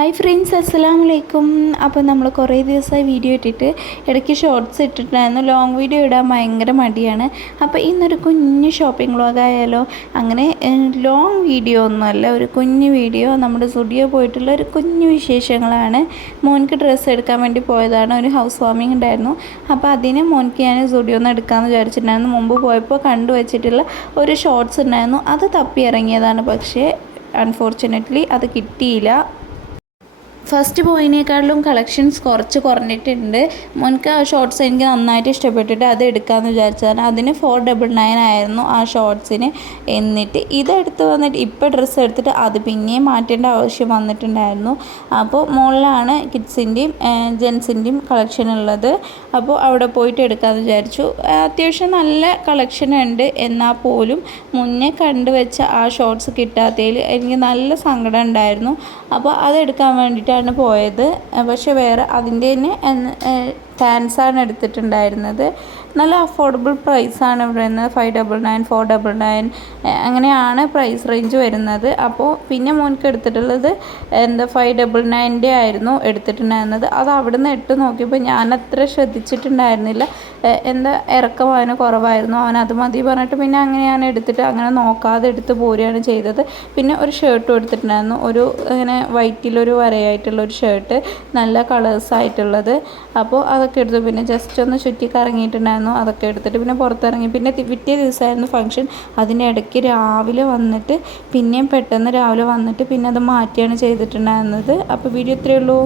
Hi friends, അസ്സലാമു അലൈക്കും. അപ്പോൾ നമ്മൾ കുറേ ദിവസമായി വീഡിയോ ഇട്ടിട്ട് ഇടയ്ക്ക് ഷോർട്സ് ഇട്ടിട്ടുണ്ടായിരുന്നു. ലോങ് വീഡിയോ ഇടാൻ ഭയങ്കര മടിയാണ്. അപ്പോൾ ഇന്നൊരു കുഞ്ഞ് ഷോപ്പിംഗ് വ്ളോഗ് ആയാലോ. അങ്ങനെ ലോങ് വീഡിയോ ഒന്നുമല്ല, ഒരു കുഞ്ഞ് വീഡിയോ. നമ്മുടെ സ്റ്റുഡിയോ പോയിട്ടുള്ള ഒരു കുഞ്ഞു വിശേഷങ്ങളാണ്. മോൻക്ക് ഡ്രസ്സ് എടുക്കാൻ വേണ്ടി പോയതാണ്. ഒരു ഹൗസ് വാമിങ് ഉണ്ടായിരുന്നു. അപ്പോൾ അതിന് മോൻക്ക് ഞാൻ സ്റ്റുഡിയോന്ന് എടുക്കാമെന്ന് വിചാരിച്ചിട്ടുണ്ടായിരുന്നു. മുമ്പ് പോയപ്പോൾ കണ്ടുവച്ചിട്ടുള്ള ഒരു ഷോർട്സ് ഉണ്ടായിരുന്നു. അത് തപ്പി ഇറങ്ങിയതാണ്. പക്ഷേ അൺഫോർച്ചുനേറ്റ്ലി അത് കിട്ടിയില്ല. ഫസ്റ്റ് പോയിനേക്കാളും കളക്ഷൻസ് കുറച്ച് കുറഞ്ഞിട്ടുണ്ട്. മോൻക്ക് ആ ഷോർട്സ് എനിക്ക് നന്നായിട്ട് ഇഷ്ടപ്പെട്ടിട്ട് അത് എടുക്കാമെന്ന് വിചാരിച്ചതാണ്. അതിന് 499 ആയിരുന്നു ആ ഷോർട്സിന്. എന്നിട്ട് ഇതെടുത്ത് വന്നിട്ട് ഇപ്പോൾ ഡ്രസ്സ് എടുത്തിട്ട് അത് പിന്നെയും മാറ്റേണ്ട ആവശ്യം വന്നിട്ടുണ്ടായിരുന്നു. അപ്പോൾ മുകളിലാണ് കിഡ്സിൻ്റെയും ജെൻസിൻ്റെയും കളക്ഷൻ ഉള്ളത്. അപ്പോൾ അവിടെ പോയിട്ട് എടുക്കാമെന്ന് വിചാരിച്ചു. അത്യാവശ്യം നല്ല കളക്ഷൻ ഉണ്ട്. എന്നാൽ പോലും മുന്നേ കണ്ടുവച്ച ആ ഷോർട്സ് കിട്ടാത്തതിൽ എനിക്ക് നല്ല സങ്കടം ഉണ്ടായിരുന്നു. അപ്പോൾ അതെടുക്കാൻ വേണ്ടിയിട്ടാണ് പോയത്. പക്ഷെ വേറെ അതിൻ്റെ തന്നെ പാൻസാണ് എടുത്തിട്ടുണ്ടായിരുന്നത്. നല്ല അഫോർഡബിൾ പ്രൈസാണ് ഇവിടെ നിന്ന്. 599, 499 അങ്ങനെയാണ് പ്രൈസ് റേഞ്ച് വരുന്നത്. അപ്പോൾ പിന്നെ മോൻക്ക് എടുത്തിട്ടുള്ളത് 599 ആയിരുന്നു എടുത്തിട്ടുണ്ടായിരുന്നത്. അത് അവിടെ നിന്ന് ഇട്ട് നോക്കിയപ്പോൾ ഞാൻ അത്ര ശ്രദ്ധിച്ചിട്ടുണ്ടായിരുന്നില്ല. ഇറക്കം അവന് കുറവായിരുന്നു. അവൻ അത് മതി പറഞ്ഞിട്ട് പിന്നെ അങ്ങനെയാണ് എടുത്തിട്ട് അങ്ങനെ നോക്കാതെ എടുത്ത് പോരുകയാണ് ചെയ്തത്. പിന്നെ ഒരു ഷർട്ടും എടുത്തിട്ടുണ്ടായിരുന്നു. ഒരു ഇങ്ങനെ വൈറ്റിലൊരു വരയായിട്ടുള്ള ഒരു ഷർട്ട്, നല്ല കളേഴ്സായിട്ടുള്ളത്. അപ്പോൾ അതൊക്കെ എടുത്തു. പിന്നെ ജസ്റ്റ് ഒന്ന് ചുറ്റി കറങ്ങിയിട്ടുണ്ടായിരുന്നു. അതൊക്കെ എടുത്തിട്ട് പിന്നെ പുറത്തിറങ്ങി. പിന്നെ പിറ്റേ ദിവസമായിരുന്നു ഫംഗ്ഷൻ. അതിൻ്റെ ഇടയ്ക്ക് രാവിലെ വന്നിട്ട് പിന്നെയും പെട്ടെന്ന് രാവിലെ വന്നിട്ട് പിന്നെ അത് മാറ്റിയാണ് ചെയ്തിട്ടുണ്ടായിരുന്നത്. അപ്പോൾ വീഡിയോ ഇത്രയേ ഉള്ളൂ.